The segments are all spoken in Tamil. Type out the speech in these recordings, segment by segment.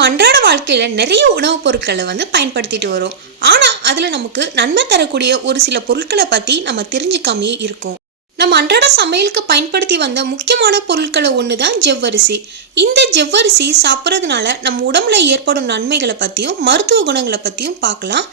நம்ம அன்றாட வாழ்க்கையில் நிறைய உணவுப் பொருட்களை வந்து பயன்படுத்திட்டு வரோம். ஆனால் அதில் நமக்கு நன்மை தரக்கூடிய ஒரு சில பொருட்களை பற்றி நம்ம தெரிஞ்சுக்காமையே இருக்கோம். நம்ம அன்றாட சமையலுக்கு பயன்படுத்தி வந்த முக்கியமான பொருட்களை ஒன்று தான் ஜவ்வரிசி. இந்த ஜவ்வரிசி சாப்பிட்றதுனால நம்ம உடம்புல ஏற்படும் நன்மைகளை பற்றியும் மருத்துவ குணங்களை பற்றியும் பார்க்கலாம்.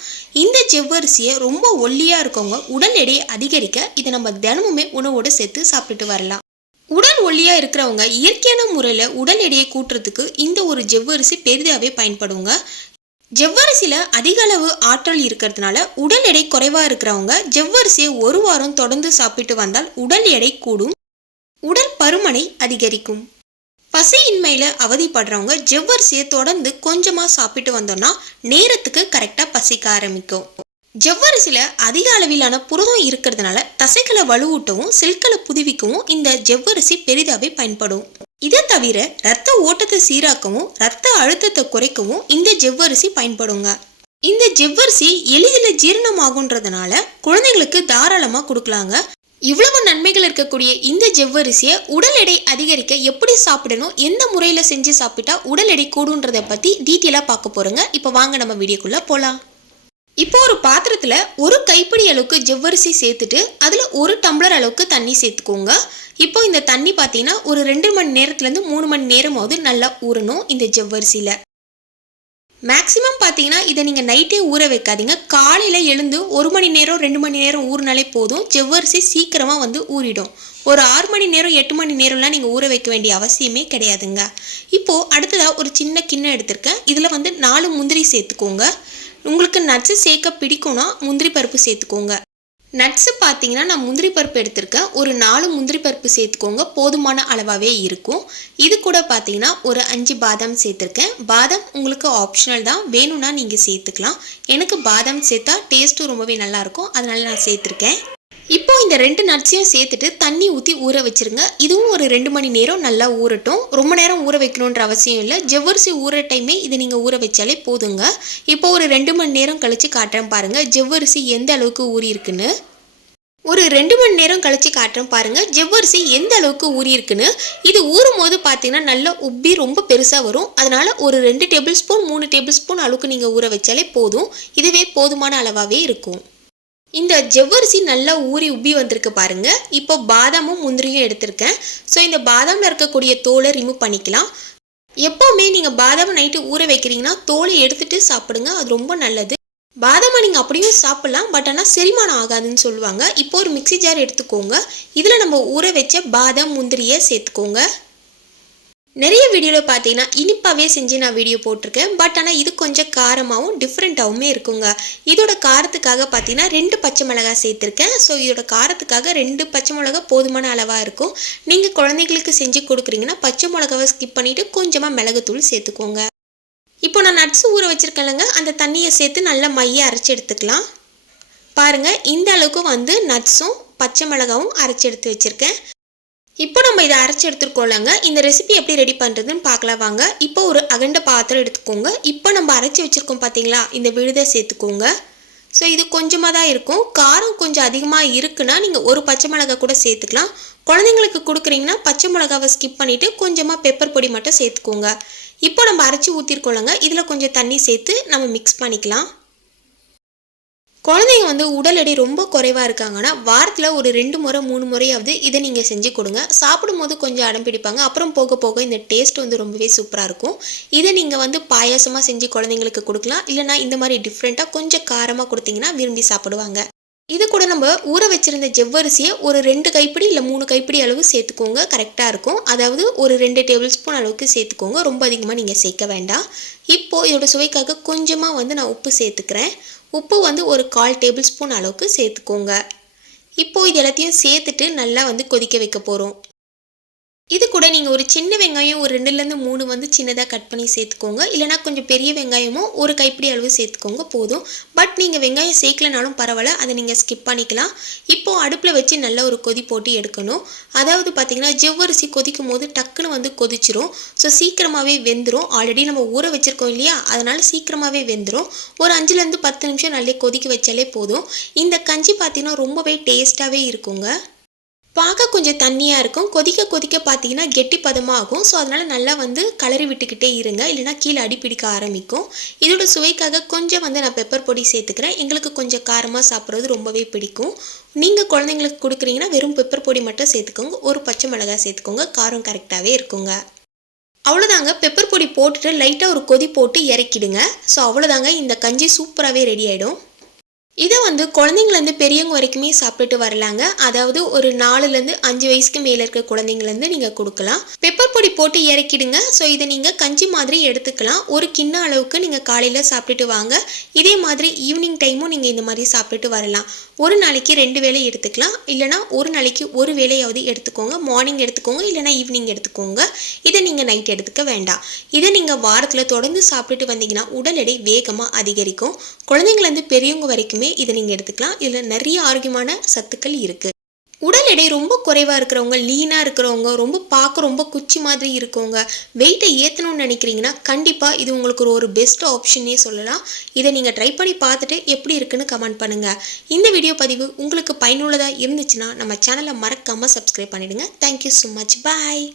இந்த ஜவ்வரிசியை ரொம்ப ஒல்லியாக இருக்கவங்க உடல் எடையை அதிகரிக்க இதை நம்ம தினமுமே உணவோடு சேர்த்து சாப்பிட்டுட்டு வரலாம். உடல் ஒல்லியாக இருக்கிறவங்க இயற்கையான முறையில் உடல் எடையை கூட்டுறதுக்கு இந்த ஒரு ஜவ்வரிசி பெரிதாகவே பயன்படுங்க. ஜெவ்வரிசியில் அதிக அளவு ஆற்றல் இருக்கிறதுனால உடல் எடை குறைவாக இருக்கிறவங்க ஜவ்வரிசியை ஒரு வாரம் தொடர்ந்து சாப்பிட்டு வந்தால் உடல் எடை கூடும். உடல் பருமனை அதிகரிக்கும். பசியின்மையில் அவதிப்படுறவங்க ஜவ்வரிசியை தொடர்ந்து கொஞ்சமாக சாப்பிட்டு வந்தோம்னா நேரத்துக்கு கரெக்டாக பசிக்க ஆரம்பிக்கும். ஜவ்வரிசியில் அதிக அளவிலான புரதம் இருக்கிறதுனால தசைகளை வலுவூட்டவும் செல்களை புதுவிக்கவும் இந்த ஜவ்வரிசி பெரிதாகவே பயன்படும். இதை தவிர ரத்த ஓட்டத்தை சீராக்கவும் ரத்த அழுத்தத்தை குறைக்கவும் இந்த ஜவ்வரிசி பயன்படுங்க. இந்த ஜவ்வரிசி எளிதில் ஜீரணமாகுன்றதுனால குழந்தைங்களுக்கு தாராளமாக கொடுக்கலாங்க. இவ்வளவு நன்மைகள் இருக்கக்கூடிய இந்த ஜவ்வரிசியை உடல் எடை அதிகரிக்க எப்படி சாப்பிடணும் எந்த முறையில் செஞ்சு சாப்பிட்டா உடல் எடை கூடுன்றதை பற்றி டீட்டெயிலாக பார்க்க போகிறோங்க இப்போ வாங்க நம்ம வீடியோக்குள்ளே போகலாம் இப்போ ஒரு பாத்திரத்தில் ஒரு கைப்பிடி அளவுக்கு ஜவ்வரிசி சேர்த்துட்டு அதில் ஒரு டம்ளர் அளவுக்கு தண்ணி சேர்த்துக்கோங்க. இப்போ இந்த தண்ணி பார்த்தீங்கன்னா ஒரு ரெண்டு மணி நேரத்துலேருந்து மூணு மணி நேரமாவது நல்லா ஊறணும் இந்த ஜவ்வரிசியில். மேக்ஸிமம் பார்த்தீங்கன்னா இதை நீங்கள் நைட்டே ஊற வைக்காதீங்க. காலையில் எழுந்து ஒரு மணி நேரம் ரெண்டு மணி நேரம் ஊறினாலே போதும். ஜவ்வரிசி சீக்கிரமாக வந்து ஊறிடும். ஒரு ஆறு மணி நேரம் எட்டு மணி நேரம்லாம் நீங்கள் ஊற வைக்க வேண்டிய அவசியமே கிடையாதுங்க. இப்போது அடுத்ததாக ஒரு சின்ன கிண்ணம் எடுத்திருக்கேன். இதில் வந்து நாலு முந்திரி சேர்த்துக்கோங்க. உங்களுக்கு நட்ஸு சேர்க்க பிடிக்கும்னா முந்திரி பருப்பு சேர்த்துக்கோங்க. நட்ஸு பார்த்தீங்கன்னா நான் முந்திரி பருப்பு எடுத்திருக்கேன். ஒரு நாலு முந்திரி பருப்பு சேர்த்துக்கோங்க. போதுமான அளவாகவே இருக்கும். இது கூட பார்த்தீங்கன்னா ஒரு அஞ்சு பாதாம் சேர்த்துருக்கேன். பாதாம் உங்களுக்கு ஆப்ஷனல் தான். வேணும்னா நீங்கள் சேர்த்துக்கலாம். எனக்கு பாதாம் சேர்த்தா டேஸ்ட்டும் ரொம்பவே நல்லாயிருக்கும் அதனால் நான் சேர்த்துருக்கேன். இப்போ இந்த ரெண்டு நட்ஸையும் சேர்த்துட்டு தண்ணி ஊற்றி ஊற வச்சிருங்க. இதுவும் ஒரு ரெண்டு மணி நேரம் நல்லா ஊறட்டும். ரொம்ப நேரம் ஊற வைக்கணுன்ற அவசியம் இல்லை. ஜவ்வரிசி ஊற டைமே இதை நீங்கள் ஊற வச்சாலே போதுங்க. இப்போ ஒரு ரெண்டு மணி நேரம் கழித்து காட்டுறேன் பாருங்கள் ஜவ்வரிசி எந்த அளவுக்கு ஊறி இருக்குன்னு. ஒரு ரெண்டு மணி நேரம் கழித்து காட்டுறேன் பாருங்கள் ஜவ்வரிசி எந்த அளவுக்கு ஊறி இருக்குன்னு. இது ஊறும் போது பார்த்தீங்கன்னா நல்லா உப்பி ரொம்ப பெருசாக வரும். அதனால் ஒரு ரெண்டு டேபிள் ஸ்பூன் மூணு டேபிள் ஸ்பூன் அளவுக்கு நீங்கள் ஊற வச்சாலே போதும். இதுவே போதுமான அளவாகவே இருக்கும். இந்த ஜவ்வரிசி நல்லா ஊறி உப்பி வந்திருக்கு பாருங்க. இப்போ பாதாமும் முந்திரியும் எடுத்திருக்கேன். ஸோ இந்த பாதாமில் இருக்கக்கூடிய தோலை ரிமூவ் பண்ணிக்கலாம். எப்போவுமே நீங்கள் பாதாமை நைட்டு ஊற வைக்கிறீங்கன்னா தோலை எடுத்துட்டு சாப்பிடுங்க. அது ரொம்ப நல்லது. பாதாமை நீங்கள் அப்படியும் சாப்பிட்லாம். பட் ஆனால் செரிமானம் ஆகாதுன்னு சொல்லுவாங்க. இப்போ ஒரு மிக்ஸி ஜார் எடுத்துக்கோங்க. இதில் நம்ம ஊற வச்ச பாதாம் முந்திரியை சேர்த்துக்கோங்க. நிறைய வீடியோவில் பார்த்தீங்கன்னா இனிப்பாகவே செஞ்சு நான் வீடியோ போட்டிருக்கேன். பட் ஆனால் இது கொஞ்சம் காரமாகவும் டிஃப்ரெண்ட்டாகவுமே இருக்குங்க. இதோட காரத்துக்காக பார்த்தீங்கன்னா ரெண்டு பச்சை மிளகாய் சேர்த்துருக்கேன். ஸோ இதோட காரத்துக்காக ரெண்டு பச்சை மிளகா போதுமான அளவாக இருக்கும். நீங்கள் குழந்தைங்களுக்கு செஞ்சு கொடுக்குறீங்கன்னா பச்சை மிளகாவை ஸ்கிப் பண்ணிவிட்டு கொஞ்சமாக மிளகுத்தூள் சேர்த்துக்கோங்க. இப்போ நான் நட்ஸ் ஊற வச்சுருக்கேன்லங்க. அந்த தண்ணியை சேர்த்து நல்லா மைய அரைச்சி எடுத்துக்கலாம். பாருங்கள் இந்த அளவுக்கு வந்து நட்ஸும் பச்சை மிளகாவும் அரைச்சி எடுத்து வச்சுருக்கேன். இப்போ நம்ம இதை அரைச்சி எடுத்துருக்கோம்லங்க. இந்த ரெசிபி எப்படி ரெடி பண்ணுறதுன்னு பார்க்கலாம் வாங்க. இப்போ ஒரு அகண்ட பாத்திரம் எடுத்துக்கோங்க. இப்போ நம்ம அரைச்சி வச்சுருக்கோம் பார்த்தீங்களா இந்த விழுதை சேர்த்துக்கோங்க. ஸோ இது கொஞ்சமாக தான் இருக்கும். காரம் கொஞ்சம் அதிகமாக இருக்குன்னா நீங்கள் ஒரு பச்சை மிளகாய் கூட சேர்த்துக்கலாம். குழந்தைங்களுக்கு கொடுக்குறீங்கன்னா பச்சை மிளகாவை ஸ்கிப் பண்ணிவிட்டு கொஞ்சமாக பெப்பர் பொடி மட்டும் சேர்த்துக்கோங்க. இப்போ நம்ம அரைச்சி ஊற்றிருக்கோம்லங்க இதில் கொஞ்சம் தண்ணி சேர்த்து நம்ம மிக்ஸ் பண்ணிக்கலாம். குழந்தைங்க வந்து உடல் எடை ரொம்ப குறைவாக இருக்காங்கன்னா வாரத்தில் ஒரு ரெண்டு முறை மூணு முறையாவது இதை நீங்கள் செஞ்சு கொடுங்க. சாப்பிடும்போது கொஞ்சம் அடம் பிடிப்பாங்க. அப்புறம் போக போக இந்த டேஸ்ட் வந்து ரொம்பவே சூப்பராக இருக்கும். இதை நீங்கள் வந்து பாயாசமாக செஞ்சு குழந்தைங்களுக்கு கொடுக்கலாம். இல்லைனா இந்த மாதிரி டிஃப்ரெண்ட்டாக கொஞ்சம் காரமாக கொடுத்தீங்கன்னா விரும்பி சாப்பிடுவாங்க. இது கூட நம்ம ஊற வச்சிருந்த ஜவ்வரிசியை ஒரு ரெண்டு கைப்பிடி இல்லை மூணு கைப்பிடி அளவு சேர்த்துக்கோங்க. கரெக்டாக இருக்கும். அதாவது ஒரு ரெண்டு டேபிள் ஸ்பூன் அளவுக்கு சேர்த்துக்கோங்க. ரொம்ப அதிகமாக நீங்கள் சேர்க்க வேண்டாம். இப்போது இதோட சுவைக்காக கொஞ்சமாக வந்து நான் உப்பு சேர்த்துக்கிறேன். உப்பு வந்து ஒரு கால் டேபிள் ஸ்பூன் அளவுக்கு சேர்த்துக்கோங்க. இப்போது இது எல்லாத்தையும் சேர்த்துட்டு நல்லா வந்து கொதிக்க வைக்க போகிறோம் இது கூட நீங்கள் ஒரு சின்ன வெங்காயம் ஒரு ரெண்டுலேருந்து மூணு வந்து சின்னதாக கட் பண்ணி சேர்த்துக்கோங்க. இல்லைனா கொஞ்சம் பெரிய வெங்காயமும் ஒரு கைப்பிடி அளவு சேர்த்துக்கோங்க போதும். பட் நீங்கள் வெங்காயம் சேர்க்கலனாலும் பரவாயில்ல அதை நீங்கள் ஸ்கிப் பண்ணிக்கலாம். இப்போது அடுப்பில் வச்சு நல்ல ஒரு கொதி போட்டு எடுக்கணும். அதாவது பார்த்தீங்கன்னா ஜவ்வரிசி கொதிக்கும் போது டக்குன்னு வந்து கொதிச்சிரும். ஸோ சீக்கிரமாகவே வெந்துடும் ஆல்ரெடி நம்ம ஊற வச்சுருக்கோம் இல்லையா? அதனால் சீக்கிரமாகவே வெந்துடும் ஒரு அஞ்சுலேருந்து பத்து நிமிஷம் நல்லா கொதிக்க வச்சாலே போதும். இந்த கஞ்சி பார்த்தீங்கன்னா ரொம்பவே டேஸ்ட்டாகவே இருக்குங்க. பார்க்க கொஞ்சம் தண்ணியாக இருக்கும். கொதிக்க கொதிக்க பார்த்தீங்கன்னா கெட்டி பதமாக ஆகும் ஸோ அதனால் நல்லா வந்து கலரி விட்டுக்கிட்டே இருங்க. இல்லைனா கீழே அடிப்பிடிக்க ஆரம்பிக்கும். இதோட சுவைக்காக கொஞ்சம் வந்து நான் பெப்பர் பொடி சேர்த்துக்கிறேன். எங்களுக்கு கொஞ்சம் காரமாக சாப்பிட்றது ரொம்பவே பிடிக்கும். நீங்கள் குழந்தைங்களுக்கு கொடுக்குறீங்கன்னா வெறும் பெப்பர் பொடி மட்டும் சேர்த்துக்கோங்க. ஒரு பச்சை மிளகாய் சேர்த்துக்கோங்க. காரம் கரெக்டாகவே இருக்குங்க. அவ்வளோதாங்க பெப்பர் பொடி போட்டுட்டு லைட்டாக ஒரு கொதி போட்டு இறக்கிடுங்க. ஸோ அவ்வளோதாங்க இந்த கஞ்சி சூப்பராகவே ரெடி ஆகிடும் இதை வந்து குழந்தைங்கலேருந்து பெரியவங்க வரைக்குமே சாப்பிட்டுட்டு வரலாங்க. அதாவது ஒரு நாலுலேருந்து அஞ்சு வயசுக்கு மேலே இருக்க குழந்தைங்கலேருந்து நீங்கள் கொடுக்கலாம். பெப்பர் பொடி போட்டு இறக்கிடுங்க. ஸோ இதை நீங்கள் கஞ்சி மாதிரி எடுத்துக்கலாம். ஒரு கிண்ண அளவுக்கு நீங்கள் காலையில் சாப்பிட்டுட்டு வாங்க. இதே மாதிரி ஈவினிங் டைமும் நீங்கள் இந்த மாதிரி சாப்பிட்டுட்டு வரலாம். ஒரு நாளைக்கு ரெண்டு வேலை எடுத்துக்கலாம். இல்லைனா ஒரு நாளைக்கு ஒரு வேளையாவது எடுத்துக்கோங்க. மார்னிங் எடுத்துக்கோங்க. இல்லைனா ஈவினிங் எடுத்துக்கோங்க. இதை நீங்கள் நைட் எடுத்துக்க வேண்டாம். இதை நீங்கள் வாரத்தில் தொடர்ந்து சாப்பிட்டுட்டு வந்தீங்கன்னா உடல் எடை வேகமாக அதிகரிக்கும். குழந்தைங்கலேருந்து பெரியவங்க வரைக்குமே இதை நீங்கள் எடுத்துக்கலாம். இதில் நிறைய ஆரோக்கியமான சத்துக்கள் இருக்குது உடல் எடை ரொம்ப குறைவாக இருக்கிறவங்க லீனாக இருக்கிறவங்க ரொம்ப பார்க்க ரொம்ப குச்சி மாதிரி இருக்கவங்க வெயிட்டை ஏற்றணும்னு நினைக்கிறீங்கன்னா கண்டிப்பாக இது உங்களுக்கு ஒரு ஒரு பெஸ்ட் ஆப்ஷன்னே சொல்லலாம். இதை நீங்கள் ட்ரை பண்ணி பார்த்துட்டு எப்படி இருக்குன்னு கமெண்ட் பண்ணுங்கள் இந்த வீடியோ பதிவு உங்களுக்கு பயனுள்ளதாக இருந்துச்சுன்னா நம்ம சேனலை மறக்காமல் சப்ஸ்கிரைப் பண்ணிவிடுங்க தேங்க்யூ ஸோ மச் பாய்